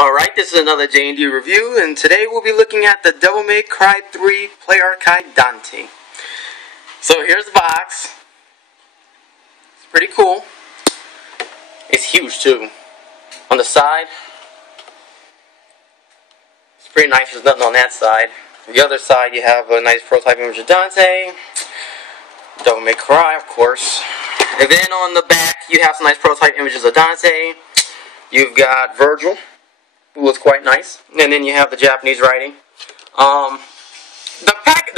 Alright, this is another J&D review, and today we'll be looking at the Devil May Cry 3 Play Arcade Dante. So here's the box. It's pretty cool. It's huge too. On the side, it's pretty nice, there's nothing on that side. On the other side you have a nice prototype image of Dante, Devil May Cry of course. And then on the back you have some nice prototype images of Dante. You've got Virgil, who looks quite nice, and then you have the Japanese writing. The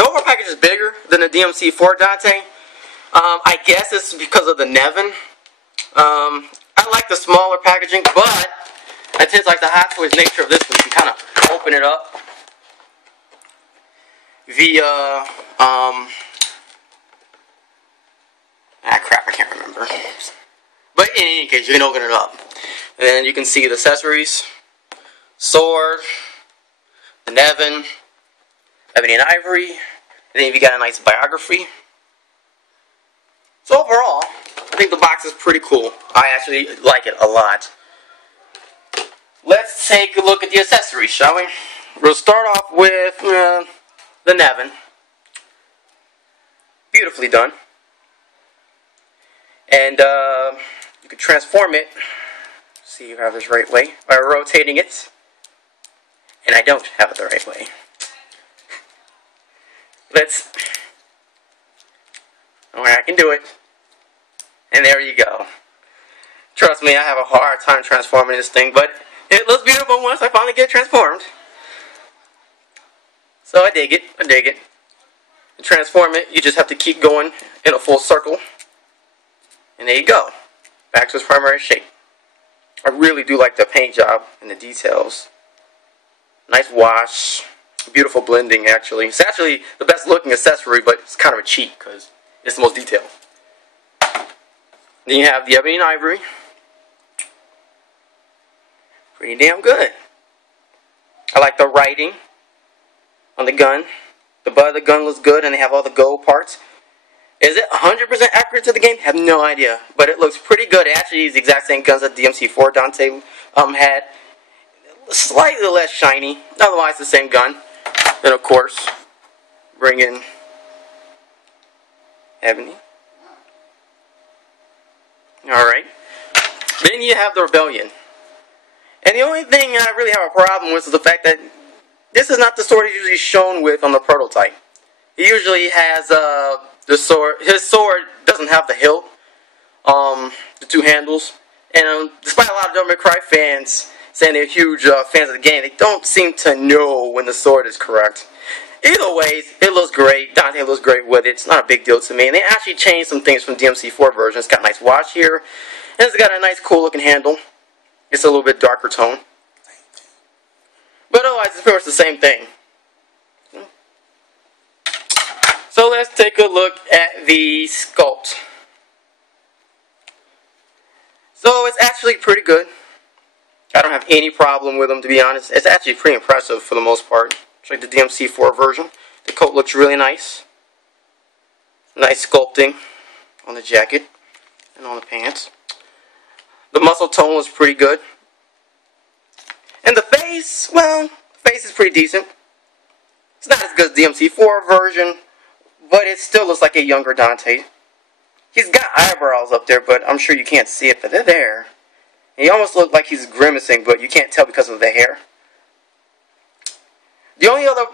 overall package is bigger than the DMC4 Dante. I guess it's because of the Nevin. I like the smaller packaging, but I tend to like the Hot Toys nature of this one. You can kind of open it up via crap, I can't remember. But in any case, you can open it up, and then you can see the accessories. Sword, the Nevin, Ebony and Ivory, and then you got a nice biography. So overall, I think the box is pretty cool. I actually like it a lot. Let's take a look at the accessories, shall we? We'll start off with the Nevin. Beautifully done. And you can transform it, see if I have this right way, by rotating it. And I don't have it the right way. I can do it. And there you go. Trust me, I have a hard time transforming this thing, but it looks beautiful once I finally get transformed. So I dig it. To transform it, you just have to keep going in a full circle. And there you go. Back to its primary shape. I really do like the paint job and the details. Nice wash, beautiful blending actually. It's actually the best looking accessory, but it's kind of a cheat because it's the most detailed. Then you have the Ebony and Ivory. Pretty damn good. I like the writing on the gun. The butt of the gun looks good and they have all the gold parts. Is it 100% accurate to the game? I have no idea, but it looks pretty good. It actually is the exact same guns that DMC4 Dante had. Slightly less shiny, otherwise the same gun. Then of course, bring in Ebony. Alright. Then you have the Rebellion. And the only thing I really have a problem with is the fact that this is not the sword he's usually shown with on the prototype. He usually has the sword. His sword doesn't have the hilt, the two handles. And despite a lot of Devil May Cry fans saying they're huge fans of the game, they don't seem to know when the sword is correct. Either way, it looks great. Dante looks great with it. It's not a big deal to me. And they actually changed some things from DMC4 version. It's got a nice wash here. And it's got a nice cool looking handle. It's a little bit darker tone. But otherwise, it's pretty much the same thing. So let's take a look at the Sculpt. So it's actually pretty good. I don't have any problem with them, to be honest. It's actually pretty impressive for the most part. It's like the DMC4 version. The coat looks really nice. Nice sculpting on the jacket and on the pants. The muscle tone was pretty good. And the face, well, the face is pretty decent. It's not as good as the DMC4 version, but it still looks like a younger Dante. He's got eyebrows up there, but I'm sure you can't see it, but they're there. He almost looks like he's grimacing, but you can't tell because of the hair. The only other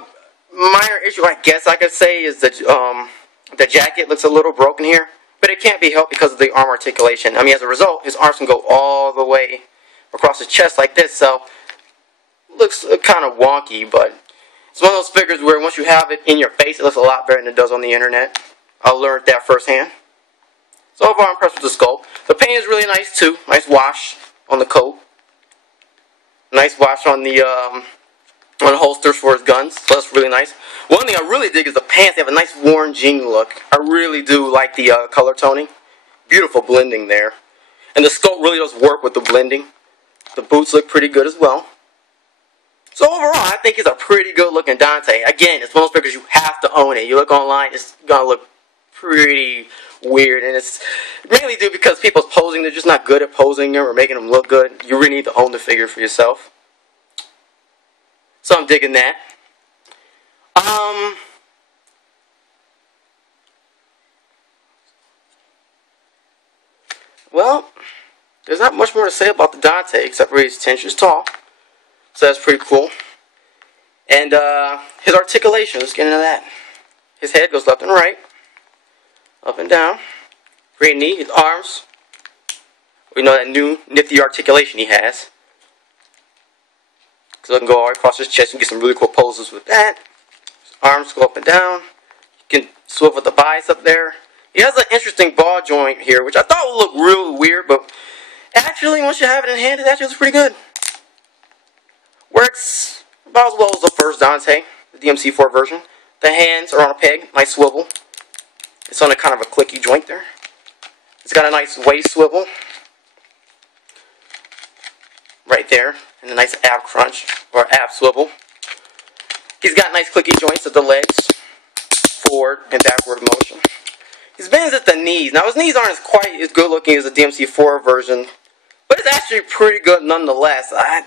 minor issue I guess I could say is that the jacket looks a little broken here, but it can't be helped because of the arm articulation. I mean, as a result, his arms can go all the way across his chest like this, so it looks kind of wonky, but it's one of those figures where once you have it in your face, it looks a lot better than it does on the internet. I learned that firsthand. So overall, I'm impressed with the sculpt. The paint is really nice too. Nice wash on the coat. Nice wash on the holsters for his guns. So that's really nice. One thing I really dig is the pants. They have a nice Warren Jean look. I really do like the color toning. Beautiful blending there. And the sculpt really does work with the blending. The boots look pretty good as well. So overall, I think he's a pretty good looking Dante. Again, it's one of those figures you have to own it. You look online, it's going to look pretty weird, and it's mainly due because people's posing, they're just not good at posing them or making them look good. You really need to own the figure for yourself. So I'm digging that. Well, there's not much more to say about the Dante except for he's 10 inches tall. So that's pretty cool. And his articulation, let's get into that. His head goes left and right, up and down. Pretty neat. His arms, we know that new nifty articulation he has. So I can go all the way across his chest and get some really cool poses with that. His arms go up and down. You can swivel the bicep there. He has an interesting ball joint here, which I thought would look real weird, but actually, once you have it in hand, it actually looks pretty good. Works about as well as the first Dante, the DMC4 version. The hands are on a peg, nice swivel. It's on a kind of a clicky joint there. It's got a nice waist swivel right there, and a nice ab crunch or ab swivel. He's got nice clicky joints at the legs, forward and backward motion. He bends at the knees. Now his knees aren't as quite as good looking as the DMC4 version, but it's actually pretty good nonetheless. I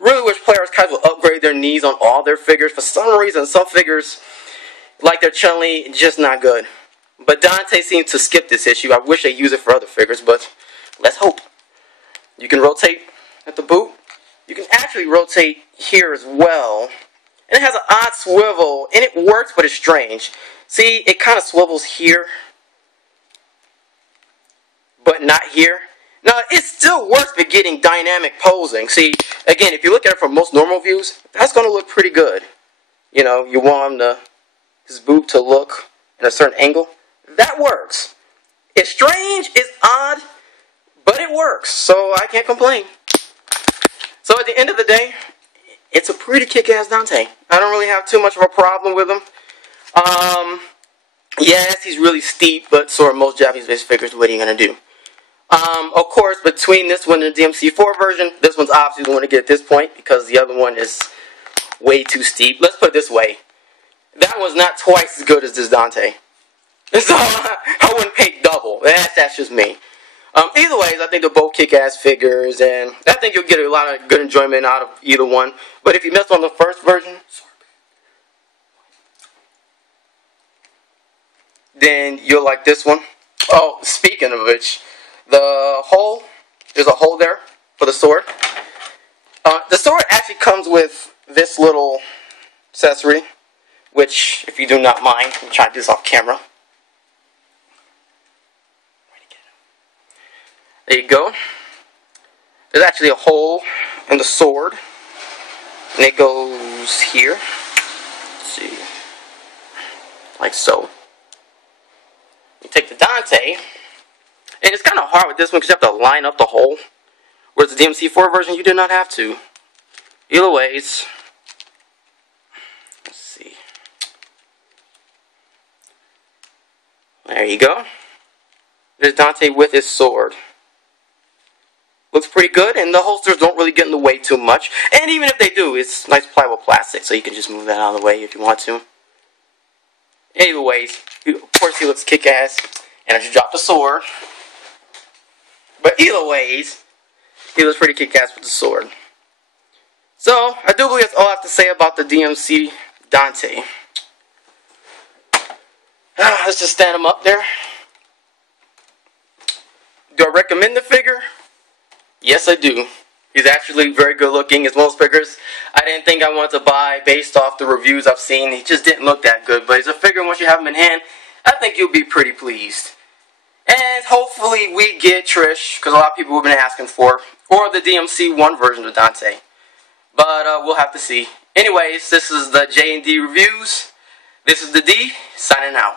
really wish players kind of upgrade their knees on all their figures. For some reason, some figures, like their Chun-Li, just not good. But Dante seems to skip this issue. I wish they use it for other figures, but let's hope. You can rotate at the boot. You can actually rotate here as well. And it has an odd swivel, and it works, but it's strange. See, it kind of swivels here, but not here. Now, it still works for getting dynamic posing. See, again, if you look at it from most normal views, that's going to look pretty good. You know, you want his boot to look in a certain angle. That works. It's strange, it's odd, but it works, so I can't complain. So at the end of the day, it's a pretty kick-ass Dante. I don't really have too much of a problem with him. Yes, he's really steep, but so are most Japanese-based figures. What are you going to do? Of course, between this one and the DMC4 version, this one's obviously the one to get at this point because the other one is way too steep. Let's put it this way. That one's not twice as good as this Dante. So I wouldn't pay double. That's just me. Either ways, I think they're both kick-ass figures, and I think you'll get a lot of good enjoyment out of either one. But if you missed on the first version, then you'll like this one. Oh, speaking of which, there's a hole there for the sword. The sword actually comes with this little accessory, which, if you do not mind, I'm trying to do this off camera. There you go. There's actually a hole in the sword, and it goes here. Let's see, like so. You take the Dante, and it's kind of hard with this one because you have to line up the hole, whereas the DMC4 version you do not have to. Either ways, let's see. There you go. There's Dante with his sword. Looks pretty good, and the holsters don't really get in the way too much. And even if they do, it's nice pliable plastic, so you can just move that out of the way if you want to. Either ways, of course he looks kick-ass, and I just dropped the sword. But either ways, he looks pretty kick-ass with the sword. So, I do believe that's all I have to say about the DMC Dante. Let's just stand him up there. Do I recommend the figure? Yes, I do. He's actually very good looking, as most figures I didn't think I wanted to buy based off the reviews I've seen. He just didn't look that good, but he's a figure, once you have him in hand, I think you'll be pretty pleased. And hopefully we get Trish, because a lot of people have been asking for, or the DMC1 version of Dante. But we'll have to see. Anyways, this is the J&D Reviews. This is the D, signing out.